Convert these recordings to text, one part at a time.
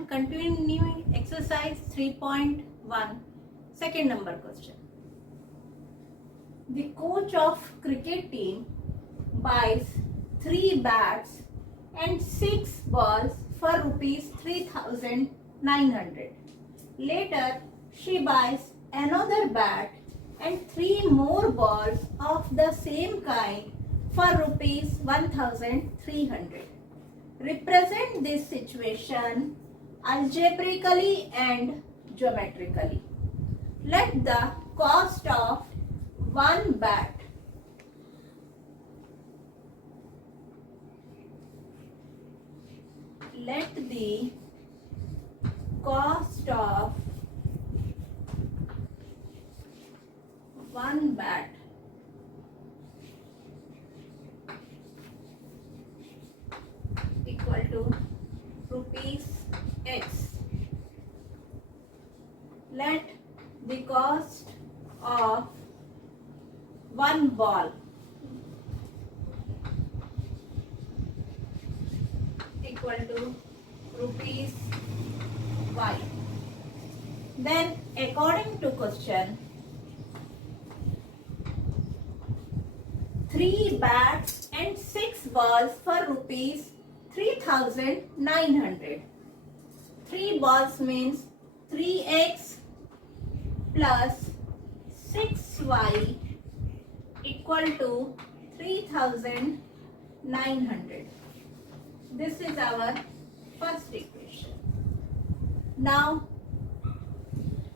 am continuing exercise 3.1, second number question. The coach of cricket team buys 3 bats and 6 balls for rupees 3,900. Later, she buys another bat and 3 more balls of the same kind for rupees 1,300. Represent this situation algebraically and geometrically. Let the cost of one bat equal to rupees X. Let the cost of one ball equal to rupees Y. Then according to question, 3 bats and 6 balls for rupees 3,900. 3 balls means 3x plus 6y equal to 3,900. This is our first equation. Now,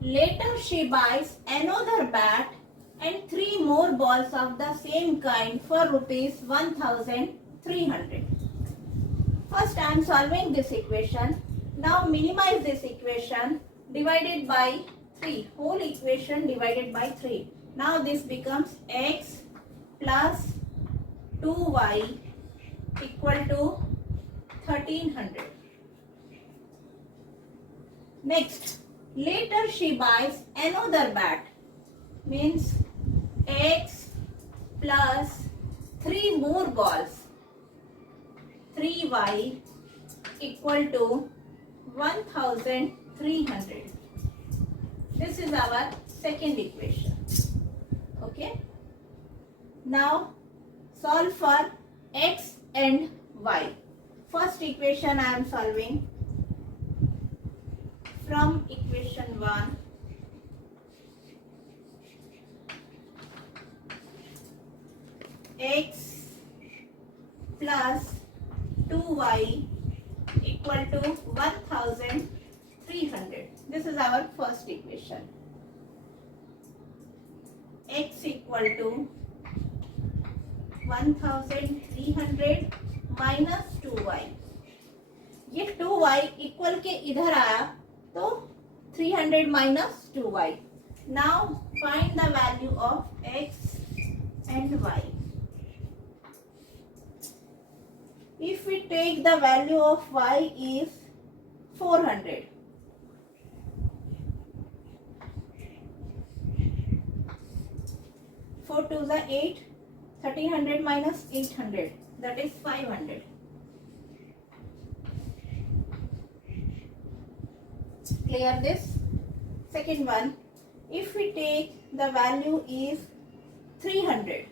later she buys another bat and 3 more balls of the same kind for rupees 1,300. First I am solving this equation. Now minimize this equation, divided by 3. Whole equation divided by 3. Now this becomes x plus 2y equal to 1,300. Next, later she buys another bat, means x plus 3 more balls, 3y equal to 1,300. This is our second equation. Okay. Now solve for x and y. First equation I am solving from equation 1. X plus 2y equal to 1,300. This is our first equation. X equal to 1,300 minus 2y. ये 2y equal के इधर आया तो 300 minus 2y. Now find the value of x and y. If we take the value of y is 400. Four twos are 8. 1,300 minus 800, that is 500. Clear this? Second one, if we take the value is 300.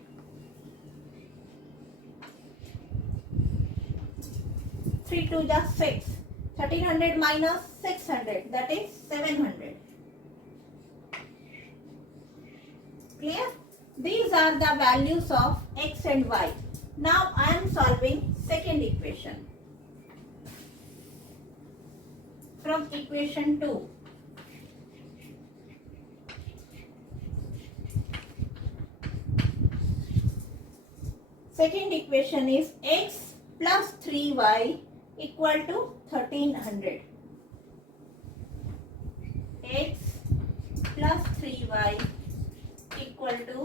3 2 are 6. 1,300 minus 600, that is 700. Clear? These are the values of x and y. Now I am solving second equation. From equation 2. Second equation is x plus 3y equal to 1,300. X plus 3y equal to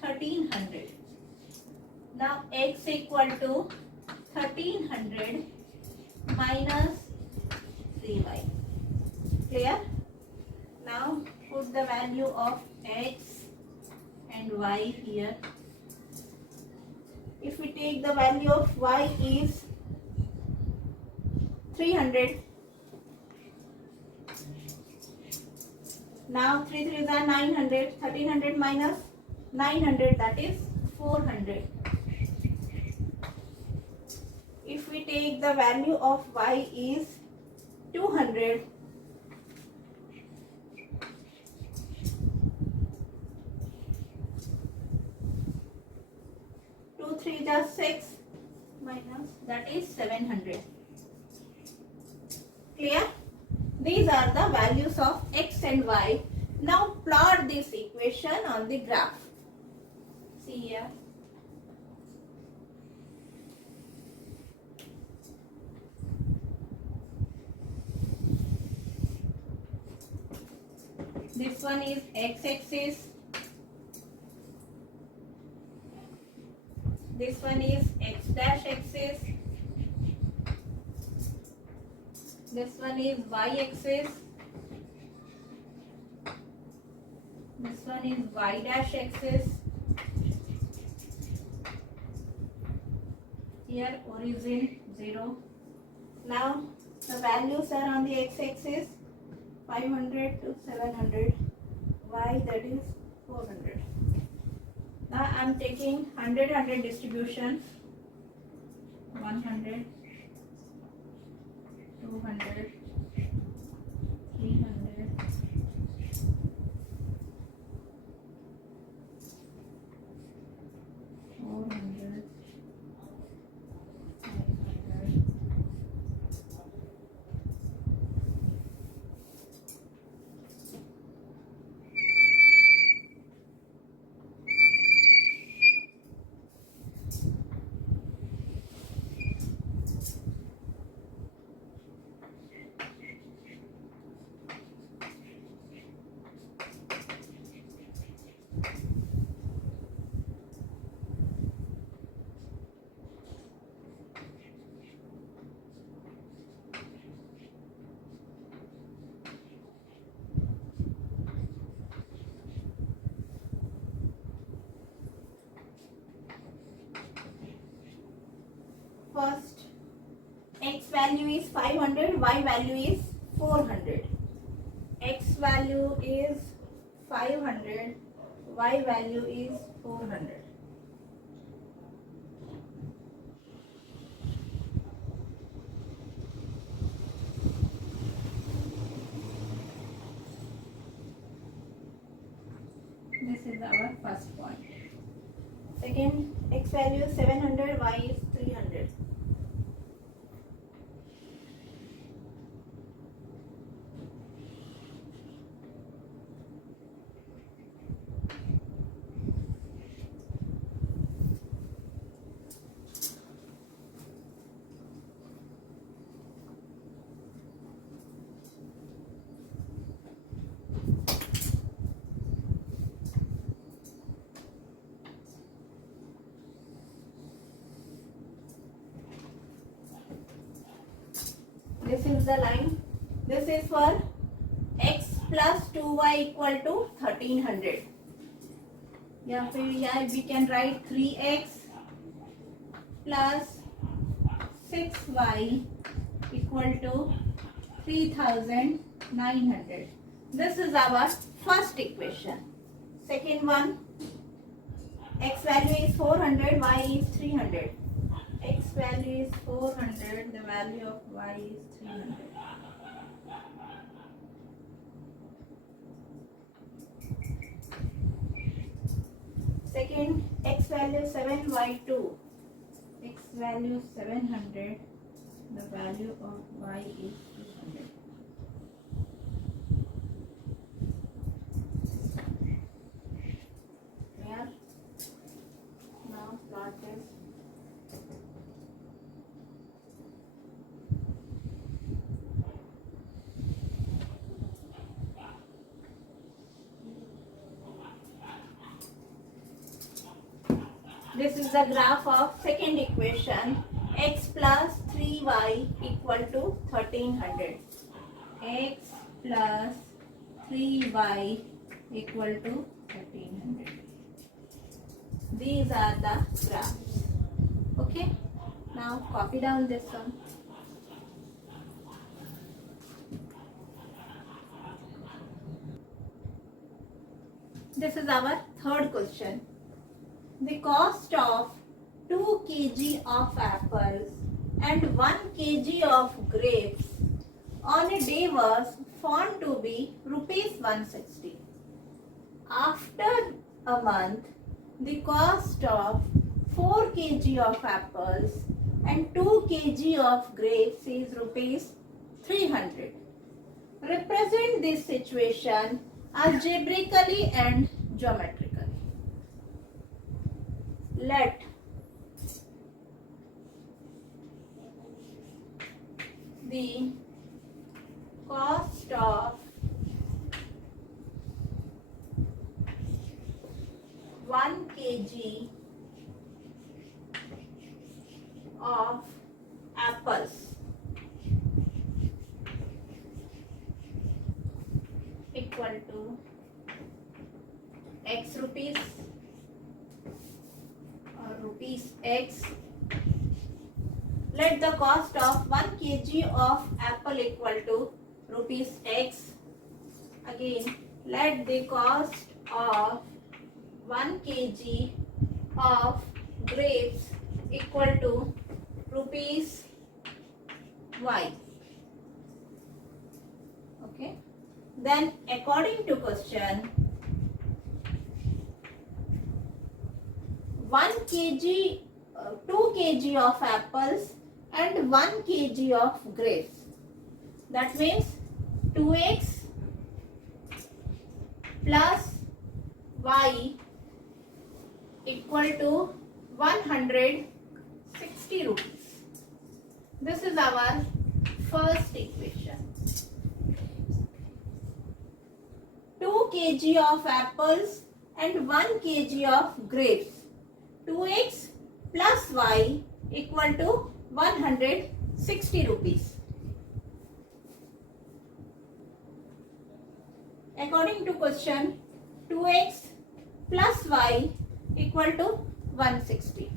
1,300. Now x equal to 1,300 minus 3y. Clear? Now put the value of x and y here. If we take the value of y is 300, Now 3 3 are 900. 1300 minus 900, that is 400. If we take the value of y is 200, 2 3 are 6 minus, that is 700. Clear? These are the values of x and y. Now plot this equation on the graph. See here. This one is x-axis. This one is x dash axis. This one is y-axis. This one is y dash axis. Here origin 0. Now the values are on the x-axis 500 to 700. Y, that is 400. Now I am taking 100 distribution. 100, 200, 300, 400, 500. First, x value is 500, y value is 400. X value is 500, y value is 400. This is our first point. Second, x value is 700, y is 300. This is the line. This is for x plus 2y equal to 1300. Yeah, we can write 3x plus 6y equal to 3900. This is our first equation. Second one, x value is 400, y is 300. X value is 400, the value of y is 300. Second, x value 7, y 2. X value 700, the value of y is 200. Clear? Now plot this. This is the graph of second equation, x plus 3y equal to 1300. X plus 3y equal to 1300. These are the graphs. Okay. Now copy down this one. This is our third question. The cost of 2 kg of apples and 1 kg of grapes on a day was found to be rupees 160. After a month, the cost of 4 kg of apples and 2 kg of grapes is rupees 300. Represent this situation algebraically and geometrically. Let the cost of 1 kg of apples equal to x rupees or rupees x. Let the cost of 1 kg of apple equal to rupees x. Again, let the cost of 1 kg of grapes equal to rupees y. Okay. Then according to question, 1 kg, 2 kg of apples and 1 kg of grapes. That means 2x plus y equal to 160 rupees. This is our first equation. 2 kg of apples and 1 kg of grapes. 2x plus y equal to 160 rupees. According to question, 2x plus y equal to 160.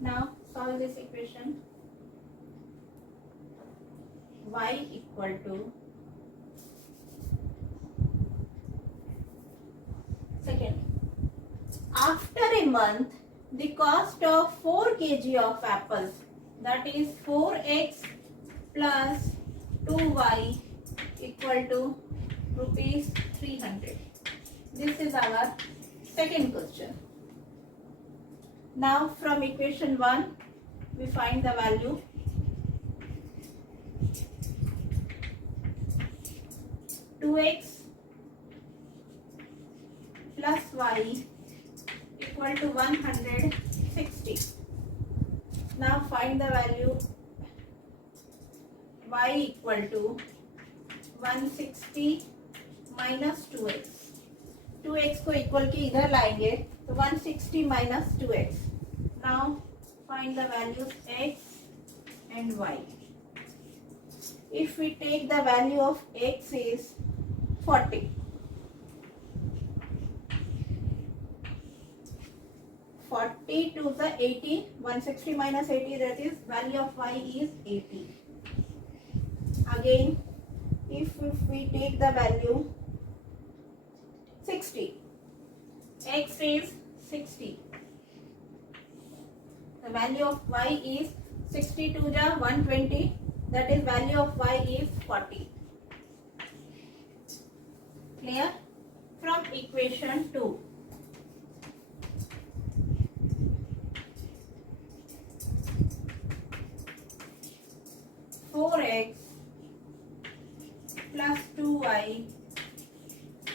Now solve this equation. Y equal to, second, after a month, the cost of 4 kg of apples, that is 4x plus 2y equal to rupees 300. This is our second question. Now from equation 1, we find the value. Two x plus y equal to 160. Now find the value y equal to 160 minus 2x. 2x को equal के इधर लाएंगे तो 160 minus 2x. Now find the values x and y. If we take the value of x is 40. 40 to the 80, 160 minus 80, that is value of y is 80. Again, if we take the value 60, x is 60. The value of y is 60 to the 120, that is value of y is 40. Clear? From equation 2. x plus 2y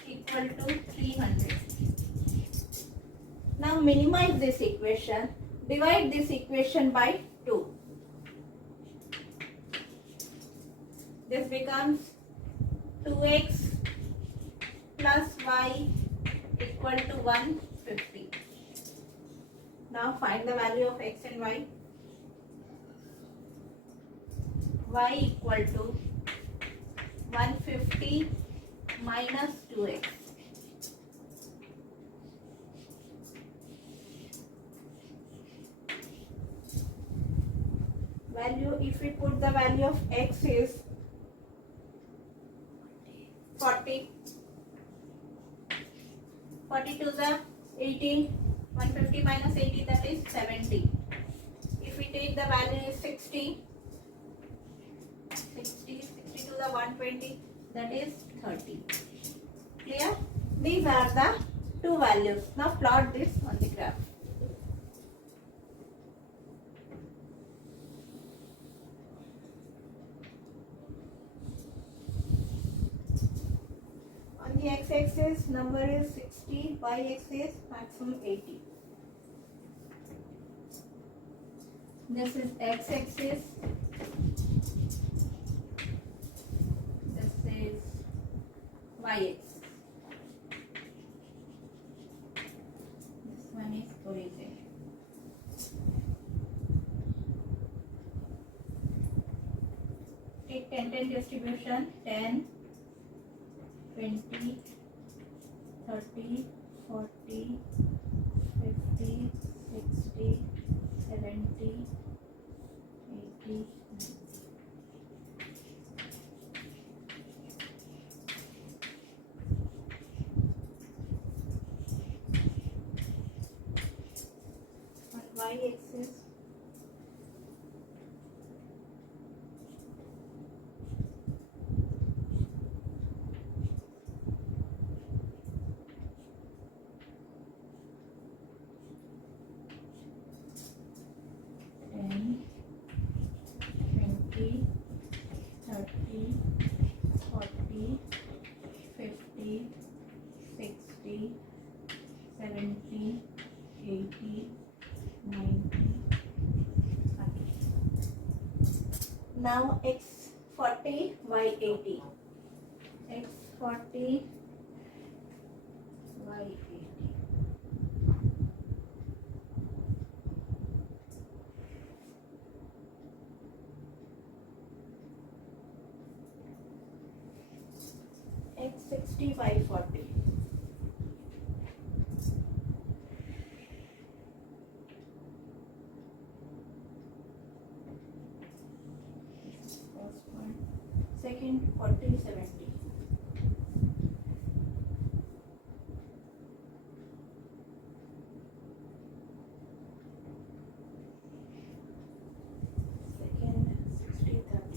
equal to 300. Now minimize this equation. Divide this equation by 2. This becomes 2x plus y equal to 150. Now find the value of x and y. Y equal to 150 minus 2x. Value, if we put the value of x is 40, 42 is 80. 150 minus 80, that is 70. If we take the value is 60 to the 120, that is 30. Clear? These are the two values. Now plot this on the graph. On the x-axis number is 60, y-axis maximum 80. This is x-axis. This is y-axis. This one is origin. Take 10-10 distribution. 10, 20, 30, 40, 50, 60, 70, 80, 90. On y-axis, now x40, y80. x40, y80. x60, y40. Second 40, 70. Second 60, 30.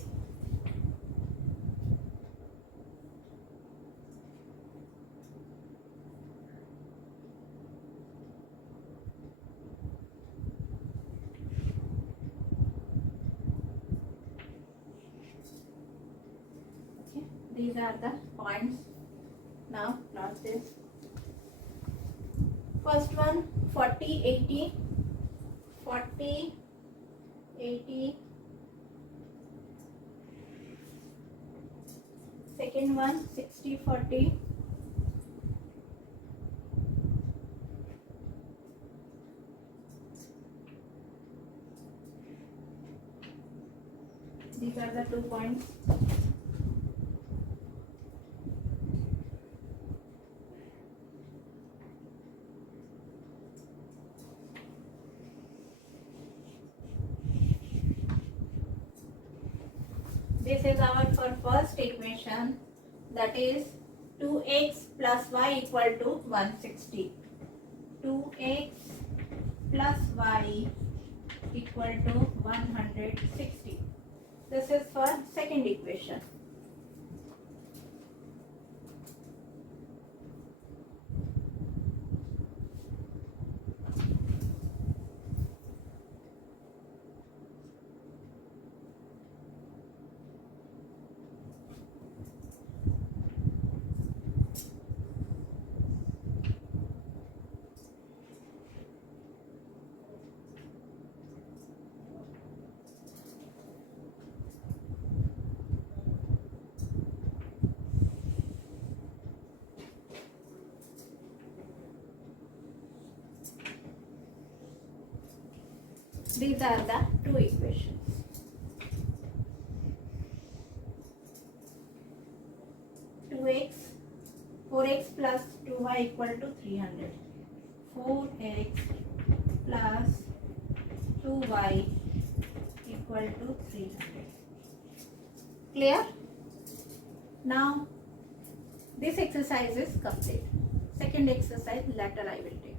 These are the points. Now plot this. First one 40, 80, 40, 80. Second one 60, 40. These are the 2 points. This is our first equation, that is 2x plus y equal to 160. 2x plus y equal to 160. This is for second equation. These are the two equations. Two x, 4x plus 2y equal to 300. 4x plus 2y equal to 300. Clear? Now this exercise is complete. Second exercise later I will take.